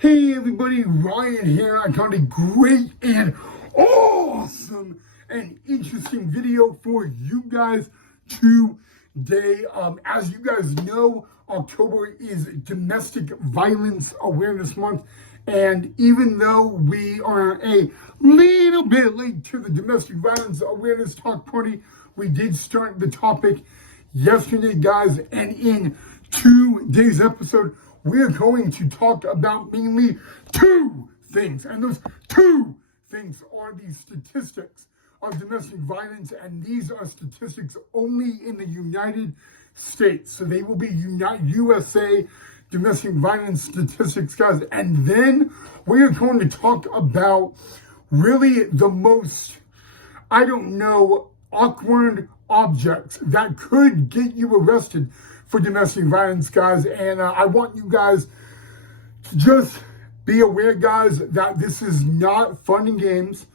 Hey everybody, Ryan here. I got a great and awesome and interesting video for you guys today. As you guys know, October is Domestic Violence Awareness Month. And even though we are a little bit late to the Domestic Violence Awareness Talk Party, we did start the topic yesterday, guys. And in today's episode, we're going to talk about mainly two things. And those two things are the statistics of domestic violence. And these are statistics only in the United States. So they will be U.S.A. domestic violence statistics, guys. And then we're going to talk about really the most, awkward objects that could get you arrested for domestic violence, guys. And I want you guys to just be aware, guys, that this is not fun and games.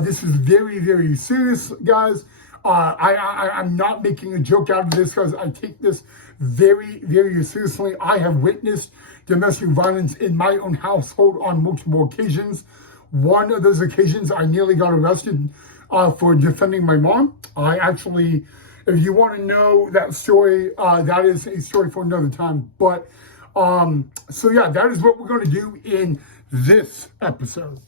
This is very, very serious, guys. I'm not making a joke out of this, guys. I take this very, very seriously. I have witnessed domestic violence in my own household on multiple occasions. One of those occasions, I nearly got arrested for defending my mom. I actually, if you want to know that story, that is a story for another time. But, so yeah, that is what we're going to do in this episode.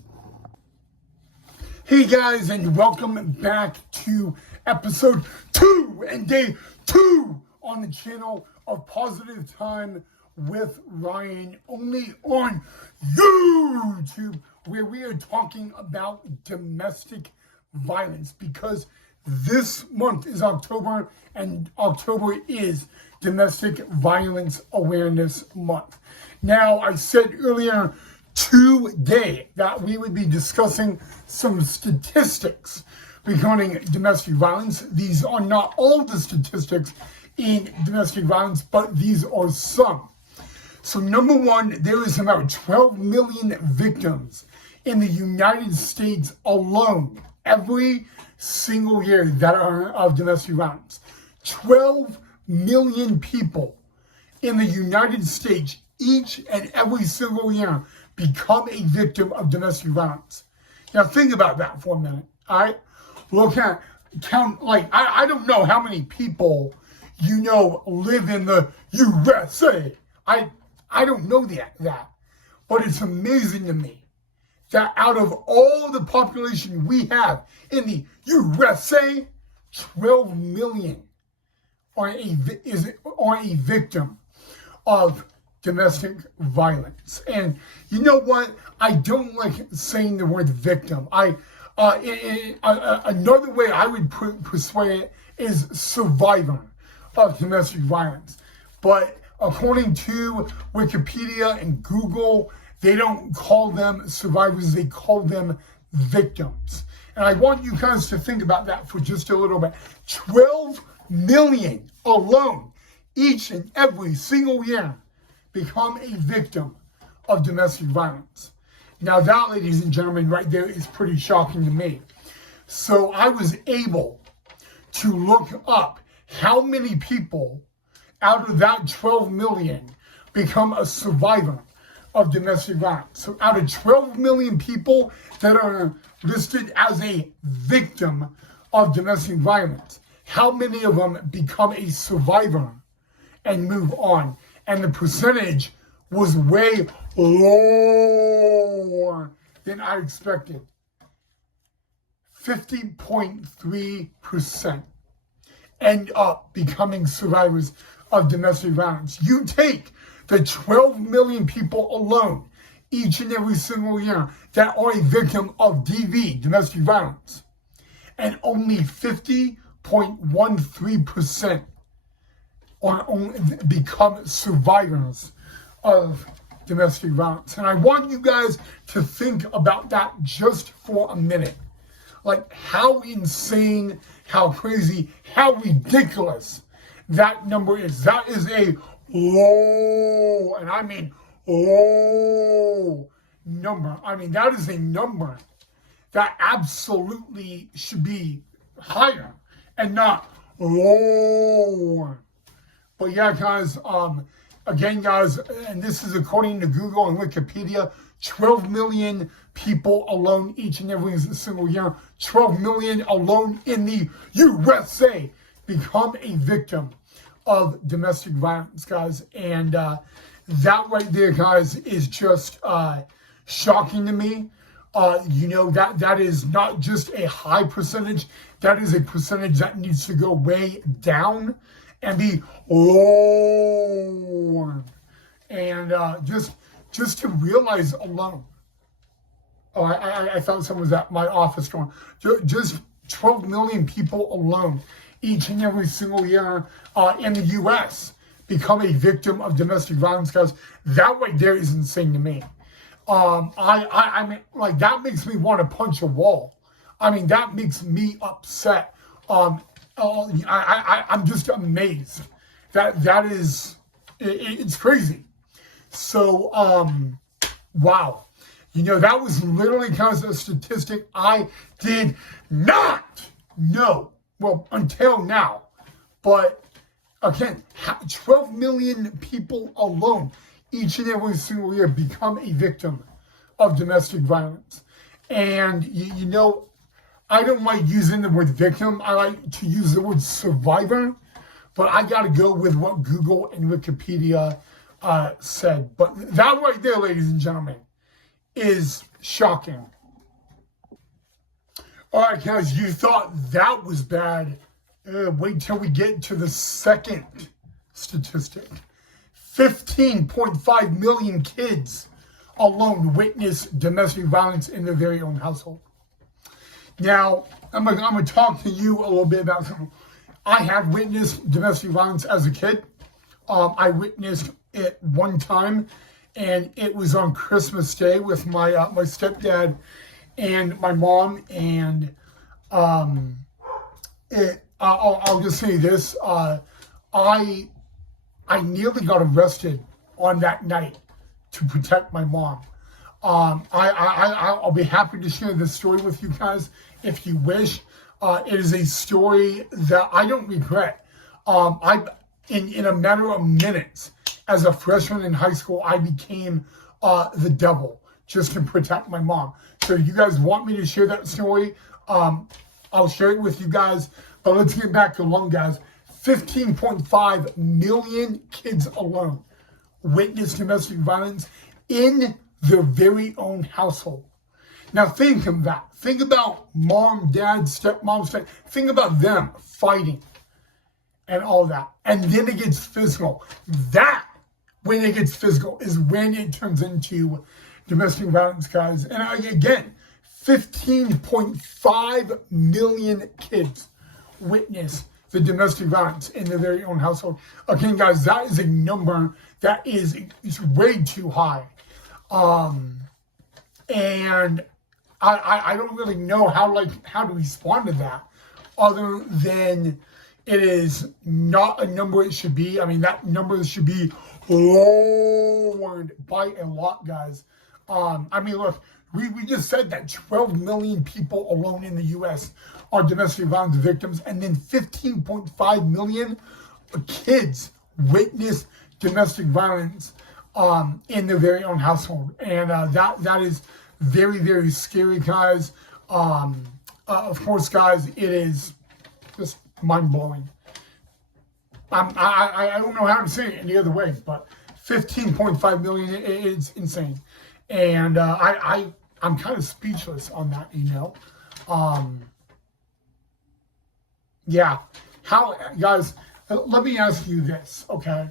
Hey guys, and welcome back to episode 2 and day 2 on the channel of Positive Time with Ryan, only on YouTube, where we are talking about domestic violence, because this month is October, and October is Domestic Violence Awareness Month. Now, I said earlier today that we would be discussing some statistics regarding domestic violence. These are not all the statistics in domestic violence, but these are some. So number one, there is about 12 million victims in the United States alone every single year that are of domestic violence. 12 million people in the United States each and every single year become a victim of domestic violence. Now think about that for a minute, all right? Look at, I don't know how many people live in the U.S.A. I don't know that, but it's amazing to me that out of all the population we have in the U.S.A., 12 million are a victim of domestic violence. And you know what? I don't like saying the word victim. Another way I would persuade it is survivor of domestic violence. But according to Wikipedia and Google, they don't call them survivors, they call them victims. And I want you guys to think about that for just a little bit. 12 million alone, each and every single year, become a victim of domestic violence. Now that, ladies and gentlemen, right there is pretty shocking to me. So I was able to look up how many people out of that 12 million become a survivor of domestic violence. So out of 12 million people that are listed as a victim of domestic violence, how many of them become a survivor and move on? And the percentage was way lower than I expected. 50.3% end up becoming survivors of domestic violence. You take the 12 million people alone each and every single year that are a victim of DV, domestic violence, and only 50.13% become survivors of domestic violence. And I want you guys to think about that just for a minute. Like how insane, how crazy, how ridiculous that number is. That is a low, and I mean low number. I mean, that is a number that absolutely should be higher and not lower. But yeah, guys, Again, guys, and this is according to Google and Wikipedia, 12 million people alone each and every single year, 12 million alone in the USA become a victim of domestic violence, guys. And that right there, guys, is just shocking to me. That is not just a high percentage, that is a percentage that needs to go way down and be low. And just to realize alone, I thought someone was at my office door. Just 12 million people alone each and every single year in the U.S. become a victim of domestic violence, guys. That right there is insane to me. I mean, like, that makes me want to punch a wall. I mean, that makes me upset. I'm just amazed. That is, it's crazy. So, wow. That was literally kind of a statistic I did not know. Well, until now. But, again, 12 million people alone each and every single year become a victim of domestic violence. And, I don't like using the word victim. I like to use the word survivor. But I got to go with what Google and Wikipedia said. But that right there, ladies and gentlemen, is shocking. All right, guys, you thought that was bad. Wait till we get to the second statistic. 15.5 million kids alone witness domestic violence in their very own household. Now, I'm going to talk to you a little bit about something. I have witnessed domestic violence as a kid. I witnessed it one time, and it was on Christmas Day with my stepdad and my mom. And I'll just say this: I nearly got arrested on that night to protect my mom. I'll be happy to share this story with you guys if you wish. It is a story that I don't regret. In a matter of minutes, as a freshman in high school, I became the devil just to protect my mom. So if you guys want me to share that story, I'll share it with you guys. But let's get back to alone, guys. 15.5 million kids alone witness domestic violence in their very own household. Now think of that. Think about mom, dad, stepmom, think about them fighting and all that. And then it gets physical. That, when it gets physical, is when it turns into domestic violence, guys. And again, 15.5 million kids witness the domestic violence in their very own household. Again, guys, that is a number that is way too high. And I don't really know how to respond to that, other than it is not a number it should be. I mean, that number should be lowered by a lot, guys. I mean, look, we just said that 12 million people alone in the U.S. are domestic violence victims, and then 15.5 million kids witness domestic violence in their very own household. And that is very, very scary, guys. Of course, guys, it is just mind-blowing. I don't know how to say it any other way, but 15.5 million is insane. And I'm kind of speechless on that, Yeah. How, guys, let me ask you this, okay?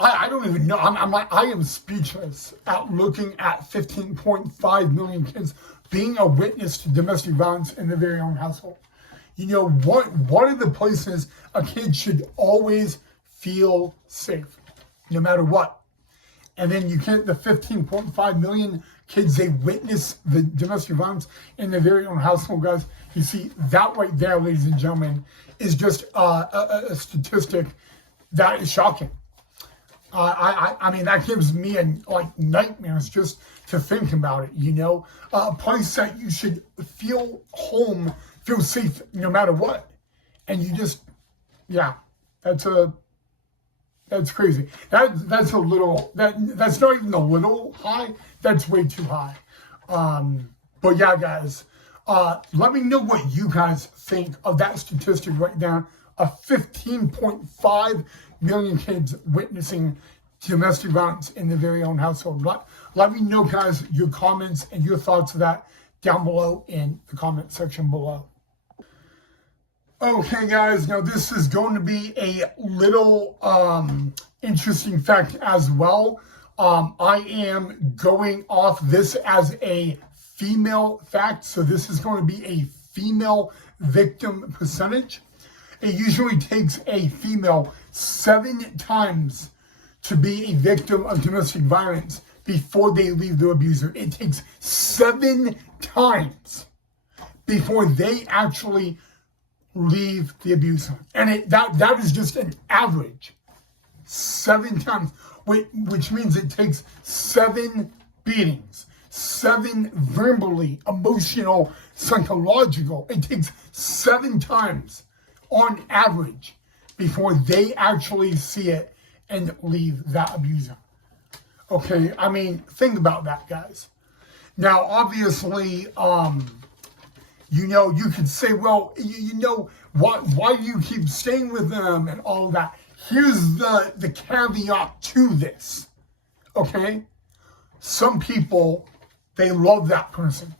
I don't even know. I am speechless at looking at 15.5 million kids being a witness to domestic violence in their very own household. One of the places a kid should always feel safe, no matter what. And then you get the 15.5 million kids, they witness the domestic violence in their very own household, guys. You see, that right there, ladies and gentlemen, is just a statistic that is shocking. I mean, that gives me nightmares just to think about it, A place that you should feel home, feel safe no matter what. And you just, yeah, That's crazy. That's a little, that's not even a little high. That's way too high. But yeah, guys, let me know what you guys think of that statistic right now of 15.5 million kids witnessing domestic violence in their very own household. Let me know, guys, your comments and your thoughts of that down below in the comment section below. Okay, guys, now this is going to be a little interesting fact as well. I am going off this as a female fact, so this is going to be a female victim percentage. It usually takes a female 7 times to be a victim of domestic violence before they leave their abuser. It takes 7 times before they actually leave the abuser. And that is just an average. 7 times, which means it takes 7 beatings, 7 verbally, emotional, psychological. It takes 7 times on average before they actually see it and leave that abuser. Okay, I mean, think about that, guys. Now, obviously, you know, you could say, well, you know, why do you keep staying with them and all that? Here's the caveat to this, okay? Some people, they love that person.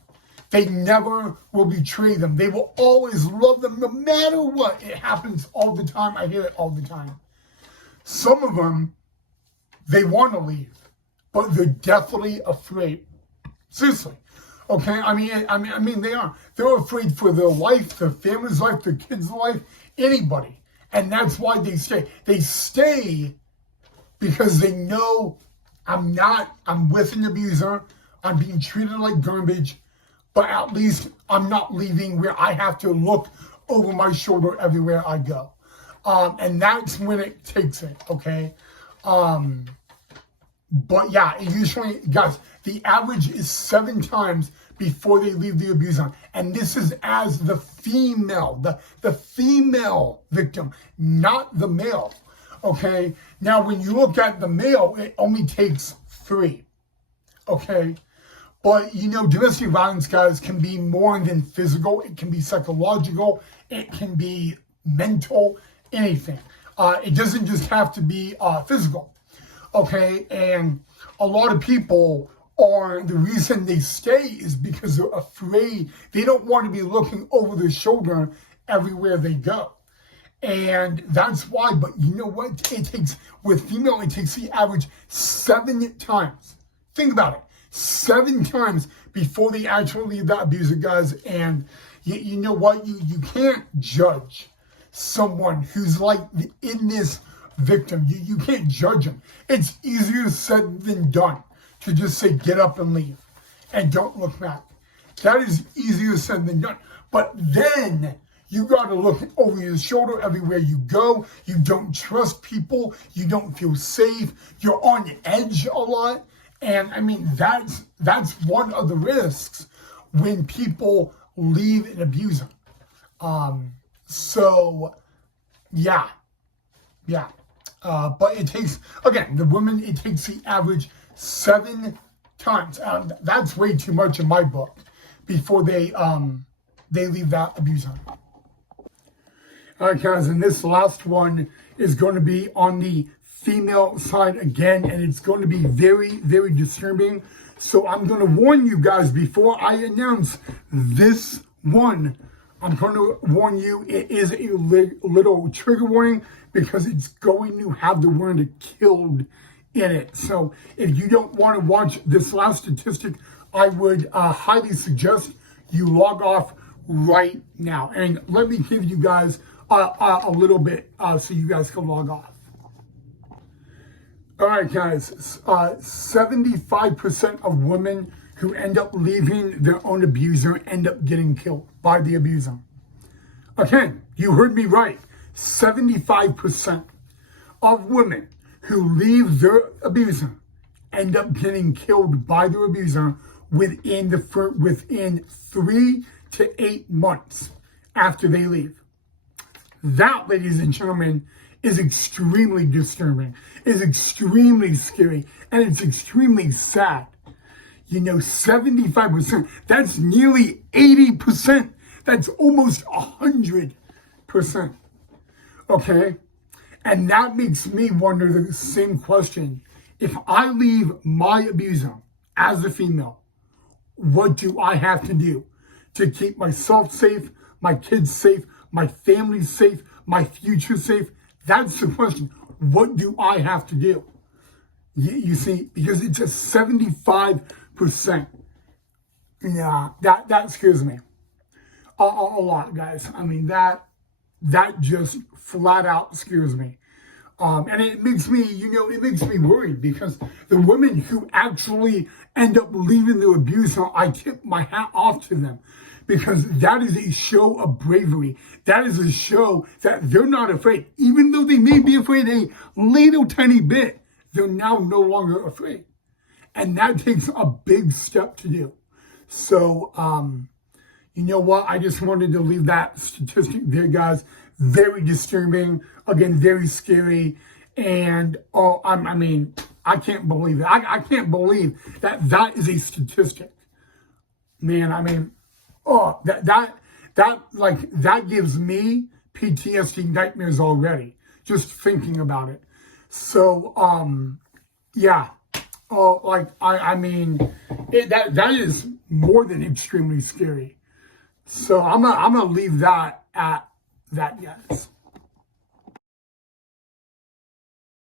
They never will betray them. They will always love them no matter what. It happens all the time. I hear it all the time. Some of them, they want to leave, but they're definitely afraid. Seriously. Okay, I mean, they are. They're afraid for their life, their family's life, their kids' life, anybody. And that's why they stay. They stay because they know I'm with an abuser, I'm being treated like garbage, but at least I'm not leaving where I have to look over my shoulder everywhere I go. And that's when it takes it, okay? But yeah, it usually, guys, the average is 7 times before they leave the abuser. And this is as the female, the female victim, not the male. Okay? Now, when you look at the male, it only takes 3. Okay? But, you know, domestic violence, guys, can be more than physical. It can be psychological. It can be mental, anything. It doesn't just have to be physical. Okay, and a lot of people the reason they stay is because they're afraid. They don't want to be looking over their shoulder everywhere they go. And that's why, but you know what? With female, it takes the average 7 times. Think about it. 7 times before they actually leave that abuser, guys. And you know what? You can't judge someone who's like in this victim. You can't judge them. It's easier said than done to just say get up and leave and don't look back. That is easier said than done. But then you got to look over your shoulder everywhere you go. You don't trust people. You don't feel safe. You're on edge a lot. And I mean, that's one of the risks when people leave an abuser. So yeah. But it takes, again, the women, it takes the average 7 times. That's way too much in my book before they leave that abuser. All right, guys, and this last one is going to be on the female side again, and it's going to be very, very disturbing. So I'm going to warn you guys before I announce this one. I'm going to warn you, it is a little trigger warning because it's going to have the word killed in it. So if you don't want to watch this last statistic, I would highly suggest you log off right now. And let me give you guys a little bit so you guys can log off. All right, guys, 75% of women who end up leaving their own abuser end up getting killed by the abuser. Again, you heard me right. 75% of women who leave their abuser end up getting killed by their abuser within 3 to 8 months after they leave. That, ladies and gentlemen, is extremely disturbing, is extremely scary, and it's extremely sad. 75%, that's nearly 80%. That's almost 100%. Okay? And that makes me wonder the same question. If I leave my abuser as a female, what do I have to do to keep myself safe, my kids safe, my family safe, my future safe? That's the question. What do I have to do? You see, because it's a 75%. Yeah, that scares me a lot, guys. I mean, that just flat out scares me. And it makes me, it makes me worried, because the women who actually end up leaving the abuser, I tip my hat off to them, because that is a show of bravery. That is a show that they're not afraid. Even though they may be afraid a little tiny bit, they're now no longer afraid. And that takes a big step to do. So, you know what? I just wanted to leave that statistic there, guys. Very disturbing. Again, very scary. And, I mean, I can't believe it. I can't believe that is a statistic. Man, I mean, that gives me PTSD nightmares already, just thinking about it. So, yeah. I mean, that is more than extremely scary. So I'm gonna leave that at that, guys.